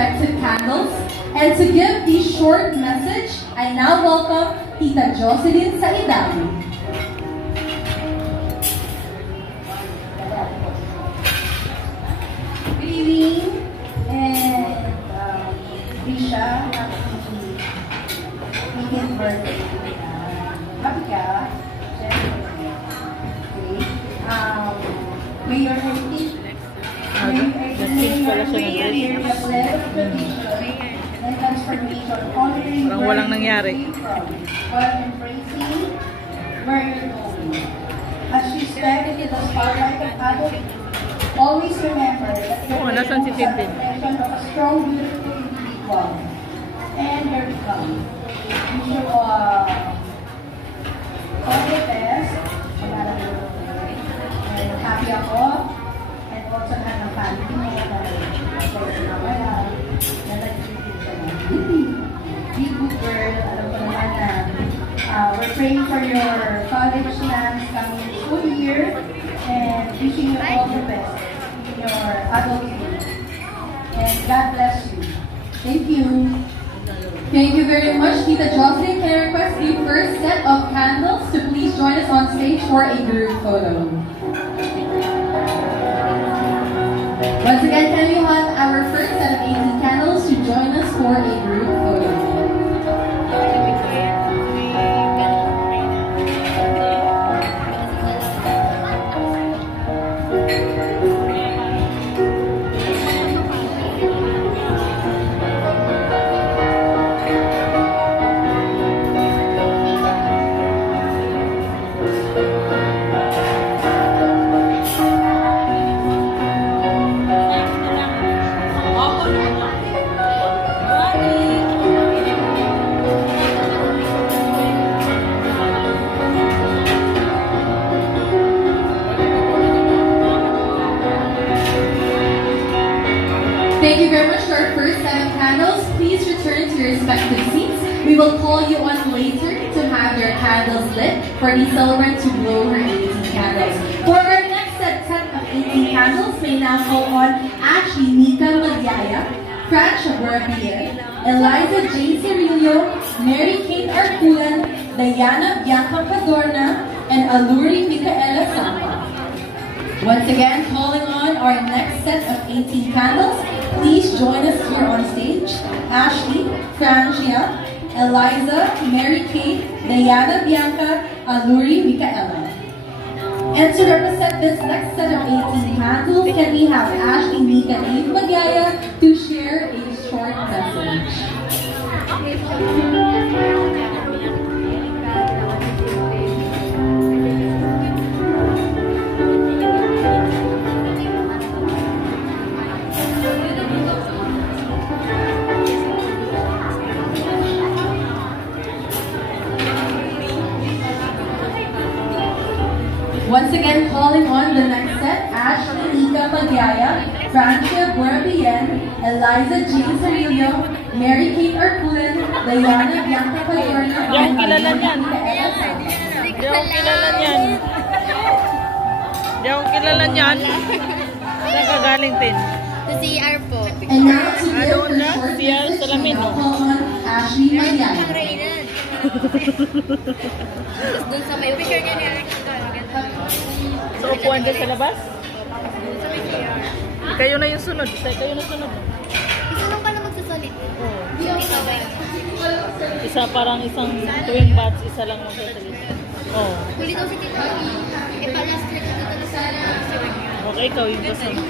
respective candles. And to give the short message, I now welcome Tita Jocelyn Saidawi. Good evening, and Risha, happy birthday. Happy ka? May your heritage. And transformation, honoring walang nangyari. while embracing where you're going. As you step into the spotlight of adulthood, always remember that you're the reflection of a strong, beautiful individual. And here we come. Wish you all the best. And happy ako. And also lahat ng family mo na nawala. Na nag-treat ka na. Be good girl. Alam ko naman na we're praying for your college plans coming school year. And wishing you all the best in your adulthood. And God bless you. Thank you. Thank you very much, Tita Jocelyn. Can I request the first set of candles to please join us on stage for a group photo? Once again, can we have our first set of 18 candles to join us for a group photo? Thank you very much for our first set of candles. Please return to your respective seats. We will call you on later to have your candles lit for the celebrant to blow her 18 candles. For our next set of 18 candles, may now call on Ashley Nika Magyaya, Francia Burapier, Eliza J. Cirillo, Mary Kate Arculan, Diana Bianca Padorna, and Aluri Micaela Sampa. Once again, calling on our next set of 18 candles. Please join us here on stage. Ashley, Francia, Eliza, Mary Kate, Diana Bianca, Aluri Micaela. And to represent this next set of 18 candles, can we have Ashley Nika Magyaya to share a short message? Once again, calling on the next set, Ashley Nika Magyaya, Francia Burapier, Eliza J. Cirillo, Mary Kate Arculan, Diana Bianca Padorna, and kilala niyan. Yung kilala niyan. Nakagaling din. Sa CR po. And now to give her short message, we now call on Ashley Magyaya. Tapos dun sa may picture niya ni Alex. So, upuan din sa labas? Kayo na yung sunod. Kayo na sunod. Isa lang ka na magsasalit. Oo. Hindi Isa parang isang twin bats, isa lang magsasalit. Oo. huli daw si Tita. E pala strict na dito sana. Okay, ikaw yung kasunod.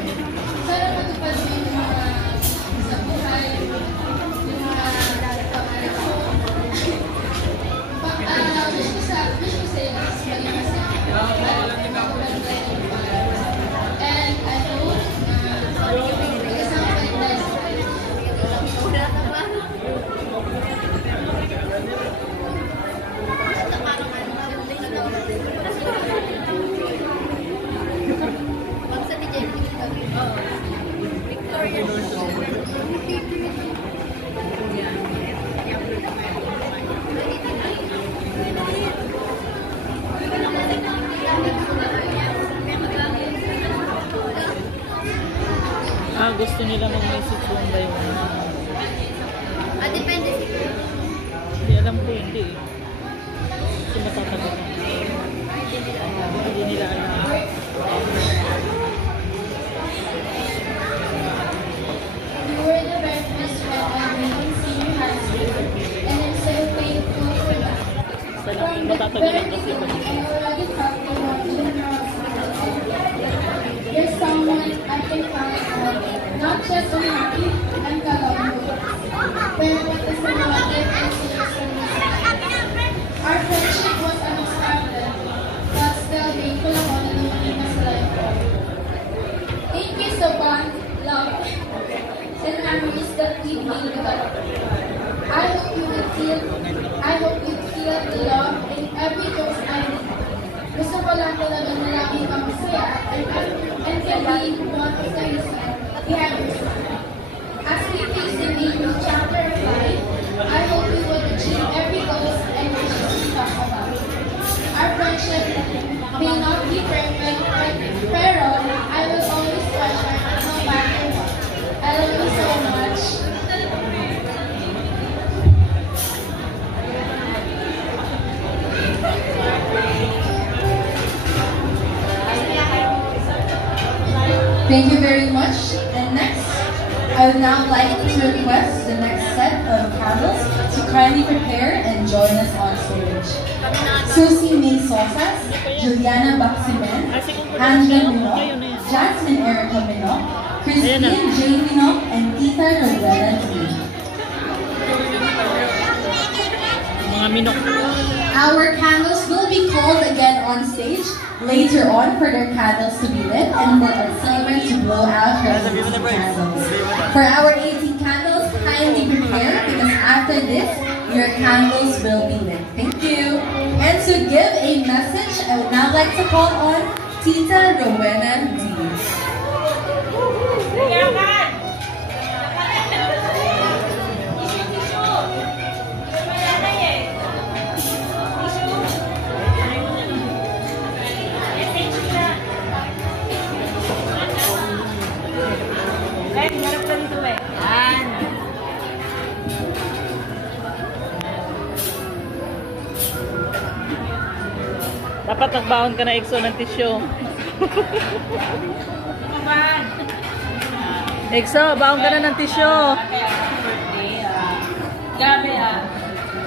Gusto nila mag-message one by one. Hindi. Kasi matatagal na. Hindi nila alam. You were the very first one I made in senior high school, and I'm so thankful for that. Salamat. Matatagalan kasi pa. I already felt the love in the house. You're someone I can count on, not just on happy and kalawang pero what is the motive and serious conversation. Our friendship was unexpected, but still thankful ako na dumating ka sa life ko. Thank you so much, love, and memories that we made together. I hope you feel the love in every dose I need. Gusto ko lang talaga na lagi kang masaya and can be one of the reasons behind your smile. As we face the new chapter of life, I hope we will achieve every goal and wishes we talk about. Our friendship may not be perfect, pero I will always treasure no matter what. I love you so much. Thank you very much. And next, I would now like to request the next set of candles to kindly prepare and join us on stage. Susie May Sosas, Juliana Baximen, Angela Minok, Jasmine Erica Minok, Christine J. Minok, and Tita Rowena T. Mga minok. Our candles will be called again on stage later on for their candles to be lit and for our celebrants to blow out their 18 candles. For our 18 candles, kindly prepare because after this, your candles will be lit. Thank you. And to give a message, I would now like to call on Tita Rowena D. Dapat nagbaon ka na EXO ng tissue. EXO, baon ka na ng tissue. Grabe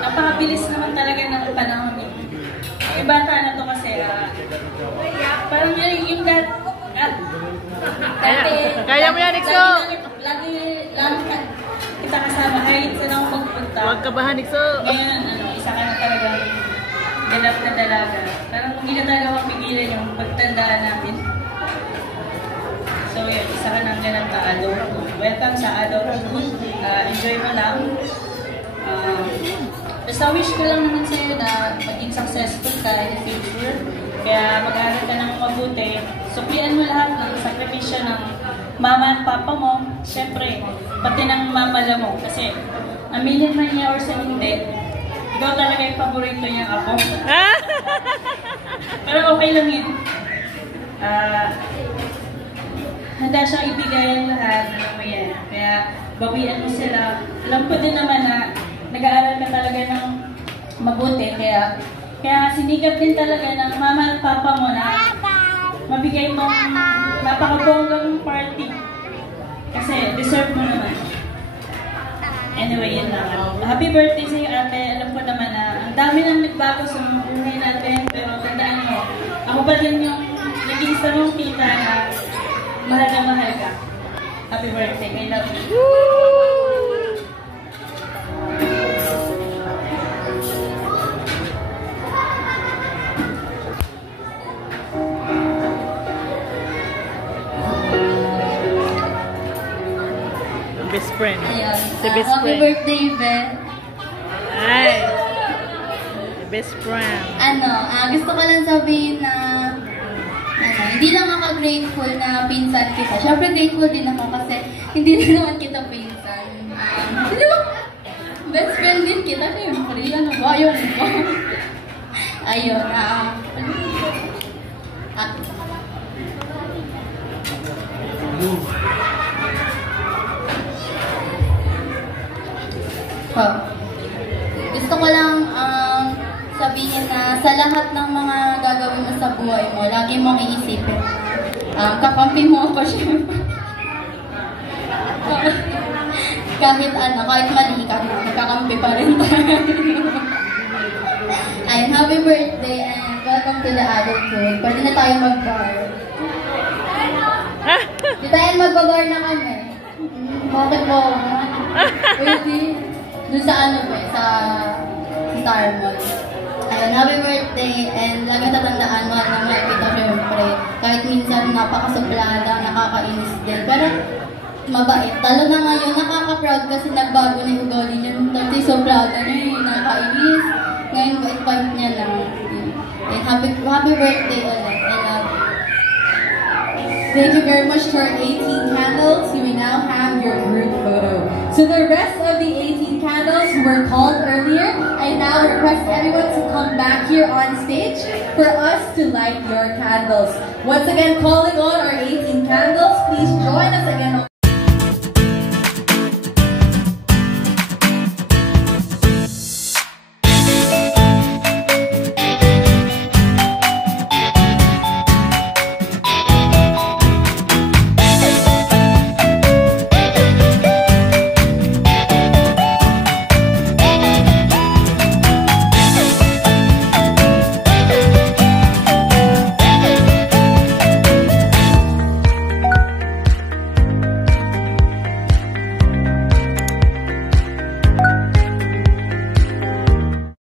napakabilis naman talaga ng panahon eh. Yung bata na to kasi parang yung Kaya mo yan, EXO! Lagi kita kasama kahit saan ako magpunta. Huwag kabahan, EXO! Ngayon, isa ka na talaga ganap na dalaga. Parang hindi na talaga mapigilan yung pagtandaan namin. So yun, isa ka ng ganap na adult. Welcome sa adulthood. Enjoy mo lang. Basta wish ko lang naman sa'yo na maging successful ka in the future. Kaya mag-aaral ka ng mabuti. Suklian mo lahat ng sakripisyo ng mama at papa mo. Siyempre, pati ng mamala mo. Kasi, aminin man niya or sa hindi, ikaw talaga yung paborito niyang ako. Pero okay lang yun. Handa siyang ibigay ang lahat. Alam mo yan. Kaya, bawian mo sila. Alam ko din naman na nag-aaral ka talaga ng mabuti. Kaya sinikap din talaga ng mama at papa mo na mabigay mong napakabonggang party. Kasi deserve mo naman. Anyway, yun lang. Happy birthday sa iyo, ate. Alam ko naman na ang dami nang nagbago sa buhay natin. Pero tandaan mo, ako pa din yung naging isa mong tita na mahal ka. Happy birthday. I love you. Best friend. Ayan. Si best Happy friend. birthday, Ben. Ay. Best friend. Gusto ko lang sabihin na hindi lang ako grateful na pinsan kita. Siyempre grateful din ako kasi hindi na naman kita pinsan. Best friend din kita. Siyempre, ano ba? Ayun ba? Ayun. Gusto ko lang sabihin na sa lahat ng mga gagawin mo sa buhay mo, lagi mong iisipin. Kakampi mo ako, syempre. Kahit mali ka na, magkakampi pa rin tayo. Ayun, happy birthday and welcome to the adulthood. Pwede na tayo mag-bar. Di tayo mag-bar na kami. Bakit po? Pwede. Doon sa sa Star Mall. Ayun, happy birthday and lagi tatandaan mo na mahal kita syempre. Kahit minsan napakasuplada, nakakainis din. Pero mabait. Talo na ngayon, nakaka-proud kasi nagbago na yung ugali niya. Dati sobrada na nakakainis. Ngayon, bait-bait niya lang. And happy birthday ulit. I love you. Thank you very much to our 18 candles. You may now have your group photo. So the rest of the 18 candles who were called earlier, I now request everyone to come back here on stage for us to light your candles. Once again, calling on our 18 candles, please join us again.